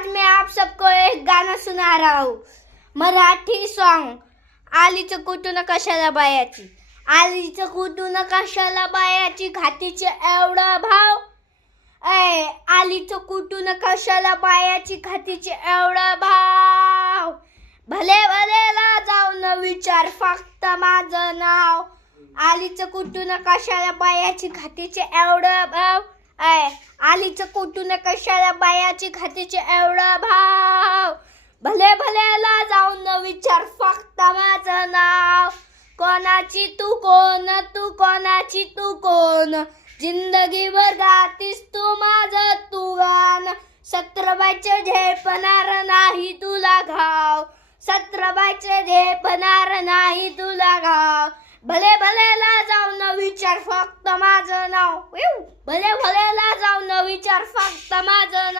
आज मैं आप सबको एक गाना सुना रहा हूँ. मराठी सॉन्ग. आलीचं कुटून कशाला बायाची, आलीचं कुटून कशाला बायाची, घातीचे एवढा भाव. आलीचं कुटून कशाला बायाची, घातीचे एवढा भाव. भले भलेला जाऊन विचार फक्त माझं नाव. आलीचं कुटून कशाला बायाची, घातीचे एवढा भाव. आलीचं कुटून कशाला बायाची, घातीचे एवढा भाव. भले भलेला जाऊन विचार फक्त माझं नाव. कोणाची तू कोण, तू कोणाची तू कोण, जिंदगीभर गातीस तू माझं तू गाण. सत्रबाईचे झेपणार नाही तुला घाव, सत्रबाईचे झेपणार नाही तुला घाव. भले भलेला जाऊन विचार फक्त माझं नाव. भले भलेला जाऊन विचार फक्त माझं नाव.